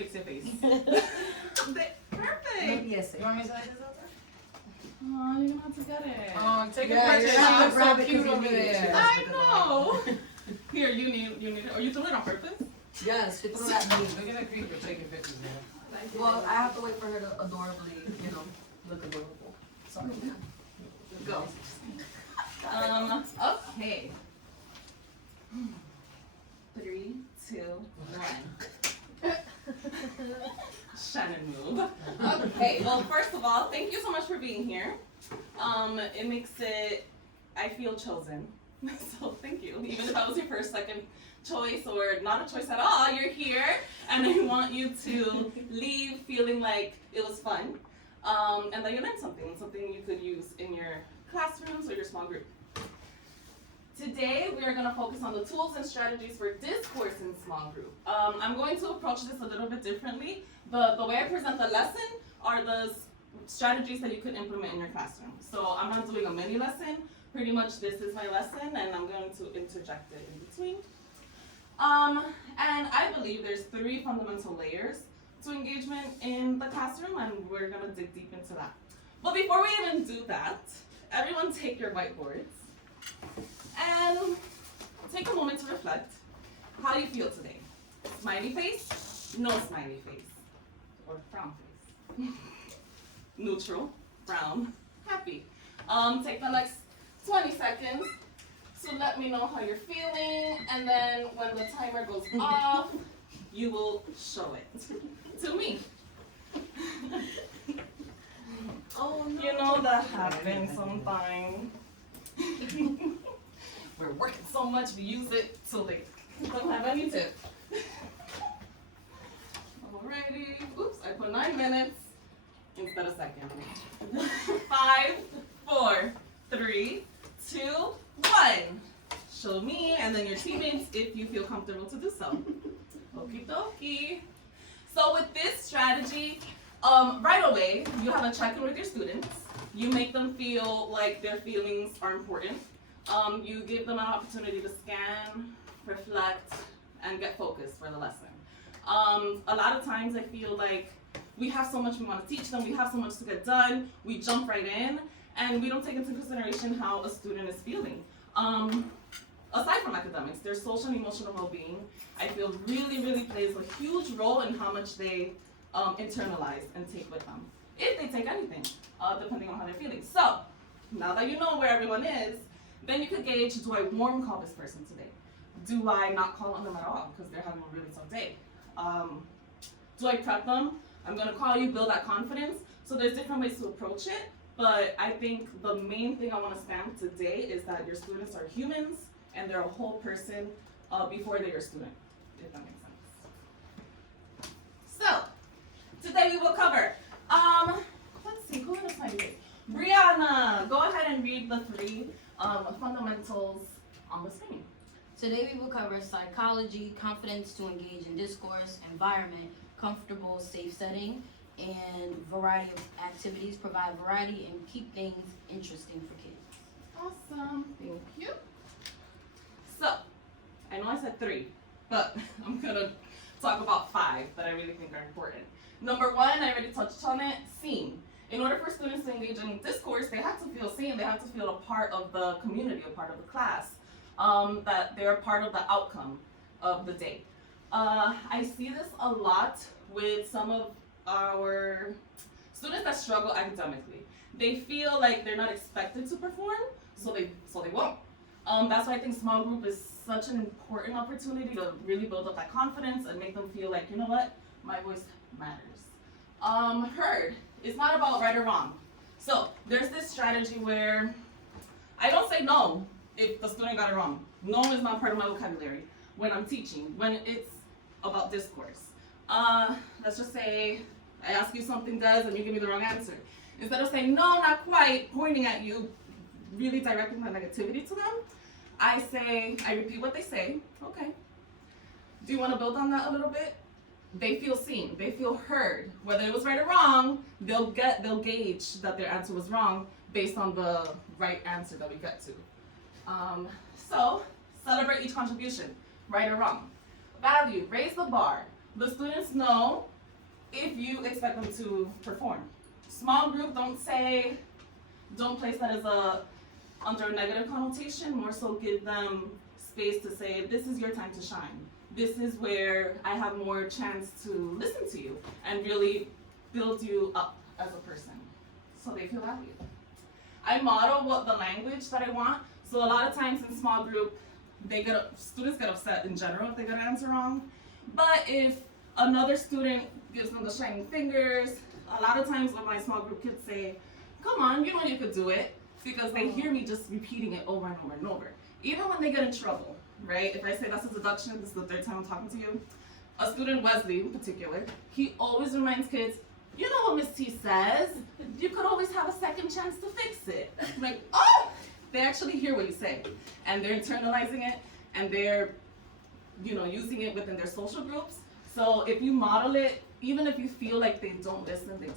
Fix your face. Perfect. Yes. You want me to say this out there? Oh, you're gonna have to get it. Oh, take a Yeah, picture. you're She not looks so rabbit cute 'cause you over need it. there. I know. Here, you need it. Or you threw it on purpose? Yes, she threw at me. Look at the creeper taking pictures, man. Well, I have to wait for her to adorably, look adorable. Sorry. Go. Okay. 3, 2, 1. Shannon move. Okay, well, first of all, thank you so much for being here. It makes it, I feel chosen. So thank you. Even if I was your first, second choice, or not a choice at all, you're here, and I want you to leave feeling like it was fun, and that you learned something you could use in your classrooms or your small group. Today, we are going to focus on the tools and strategies for discourse in small group. I'm going to approach this a little bit differently. The way I present the lesson are the strategies that you could implement in your classroom. So I'm not doing a mini lesson. Pretty much this is my lesson, and I'm going to interject it in between. And I believe there's 3 fundamental layers to engagement in the classroom, and we're going to dig deep into that. But before we even do that, everyone take your whiteboards and take a moment to reflect. How do you feel today? Smiley face? No smiley face. Or frown face. Neutral, frown, happy. Take the next 20 seconds to let me know how you're feeling, and then when the timer goes off, you will show it to me. Oh no. You know that happens sometimes. We're working so much, we use it till they don't have any tip. Alrighty, oops, I put 9 minutes instead of seconds. 5, 4, 3, 2, 1. Show me and then your teammates if you feel comfortable to do so. Okie dokie. So with this strategy, right away, you have a check-in with your students. You make them feel like their feelings are important. You give them an opportunity to scan, reflect, and get focused for the lesson. A lot of times I feel like we have so much we want to teach them, we have so much to get done, we jump right in, and we don't take into consideration how a student is feeling. Aside from academics, their social and emotional well-being, I feel really plays a huge role in how much they internalize and take with them. If they take anything, depending on how they're feeling. So, now that you know where everyone is, then you could gauge, do I warm call this person today? Do I not call on them at all because they're having a really tough day? Do I prep them? I'm gonna call you, build that confidence. So there's different ways to approach it, but I think the main thing I wanna stamp today is that your students are humans and they're a whole person before they're your student, if that makes sense. So, today we will cover, let's see, who is my name? Brianna, go ahead and read the 3 fundamentals on the screen. Today we will cover psychology, confidence to engage in discourse, environment, comfortable, safe setting, and variety of activities, provide variety, and keep things interesting for kids. Awesome, thank you. So, I know I said 3, but I'm gonna talk about 5 that I really think are important. Number 1, I already touched on it, seen. In order for students to engage in discourse, they have to feel seen, they have to feel a part of the community, a part of the class, that they're a part of the outcome of the day. I see this a lot with some of our students that struggle academically. They feel like they're not expected to perform, so they won't. That's why I think small group is such an important opportunity to really build up that confidence and make them feel like, you know what, my voice matters. Heard. It's not about right or wrong. So there's this strategy where I don't say no if the student got it wrong. No is not part of my vocabulary when I'm teaching, when it's about discourse. Let's just say I ask you something, Des, and you give me the wrong answer. Instead of saying no, not quite, pointing at you, really directing my negativity to them, I repeat what they say, okay. Do you want to build on that a little bit? They feel seen, they feel heard. Whether it was right or wrong, they'll gauge that their answer was wrong based on the right answer that we get to. So, celebrate each contribution, right or wrong. Value, raise the bar. the students know if you expect them to perform. Small group, don't place that as under a negative connotation, more so give them space to say, this is your time to shine. This is where I have more chance to listen to you and really build you up as a person, so they feel valued. I model what the language that I want, so a lot of times in small group, students get upset in general if they get an answer wrong, but if another student gives them the shining fingers, a lot of times when my small group kids say, come on, you know you could do it, because they hear me just repeating it over and over and over. Even when they get in trouble, right? If I say that's a deduction, this is the third time I'm talking to you. A student, Wesley in particular, he always reminds kids, you know what Miss T says, you could always have a second chance to fix it. I'm like, oh! They actually hear what you say, and they're internalizing it, and they're, using it within their social groups. So if you model it, even if you feel like they don't listen, they do.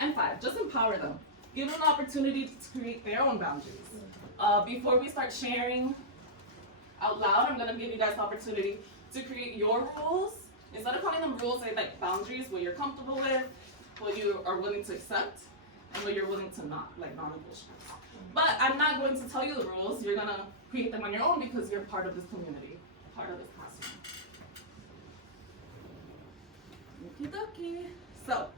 And 5, just empower them. Give them an opportunity to create their own boundaries. Before we start sharing out loud, I'm gonna give you guys the opportunity to create your rules. Instead of calling them rules, say like boundaries, what you're comfortable with, what you are willing to accept, and what you're willing to not, like non-negotiables. But I'm not going to tell you the rules. You're gonna create them on your own because you're part of this community, part of this classroom. Okie dokie. So,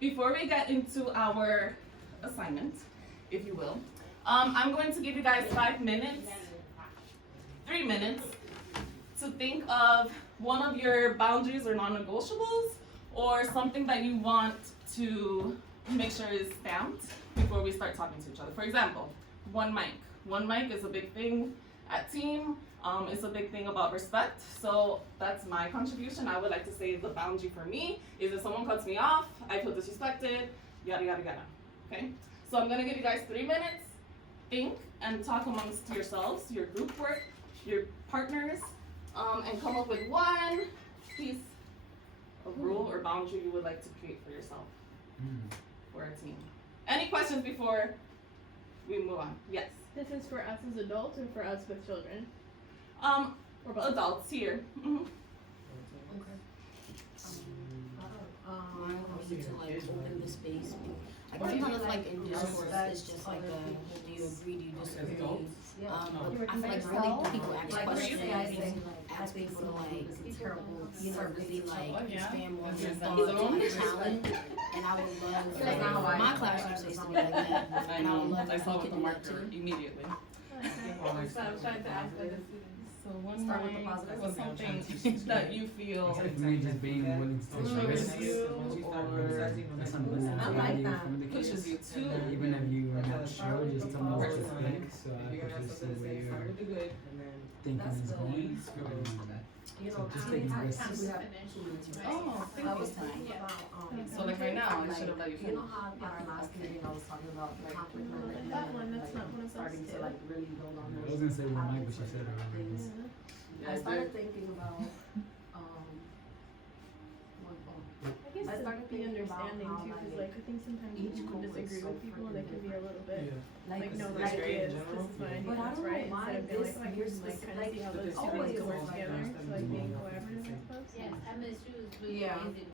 before we get into our assignment, if you will, I'm going to give you guys 5 minutes, 3 minutes, to think of one of your boundaries or non-negotiables, or something that you want to make sure is stamped before we start talking to each other. For example, one mic. One mic is a big thing at team. It's a big thing about respect. So that's my contribution. I would like to say the boundary for me is if someone cuts me off, I feel disrespected, yada, yada, yada. Okay? So I'm gonna give you guys 3 minutes. Think and talk amongst yourselves, your group work, your partners, and come up with one piece of rule or boundary you would like to create for yourself for a team. Any questions before we move on? Yes. This is for us as adults or for us with children? Or both. Adults here. Mm-hmm. Mine would be to like open the space. Like sometimes like in discourse, it's just like do you agree, do you disagree? But I feel like really people ask questions, ask people to like really like expand more their thoughts and challenge. And I would love That's not how I my classroom space to be like that. I And I would know. love I if saw we with could the do that marker too. immediately. So I'm trying to ask like the students. So one Start with the mic positive. was something that you feel It's like me just being willing to take triggers risks. you Or or that's something that's I like valued that. from the kids. pushes you to. Even if you are not sure, just tell me what you think, so I could just see where your thinking That's is good. going. You So know, just how taking many risks. times we have Finish. 2 minutes, right? Oh, thank I you. was thinking Yeah. about, So like right now, I like, should have let you you know finish. how at our last meeting I was talking about the conflict management, That one, that's not one of those starting to two. like really build on I those was gonna say one mic, but she habits said and it things. already. I started thinking about one phone. I guess I to started be thinking about understanding how, too, because like, like I think sometimes each people group is disagree so with people and they can be a little bit like, no, Like, this like, is this is my idea, But I that's don't know right. why Instead of being this like, year can like kind of specific- see how but those it's two always things work like together. that. So like being collaborative, I suppose. Yes, MSU is really Yeah. amazing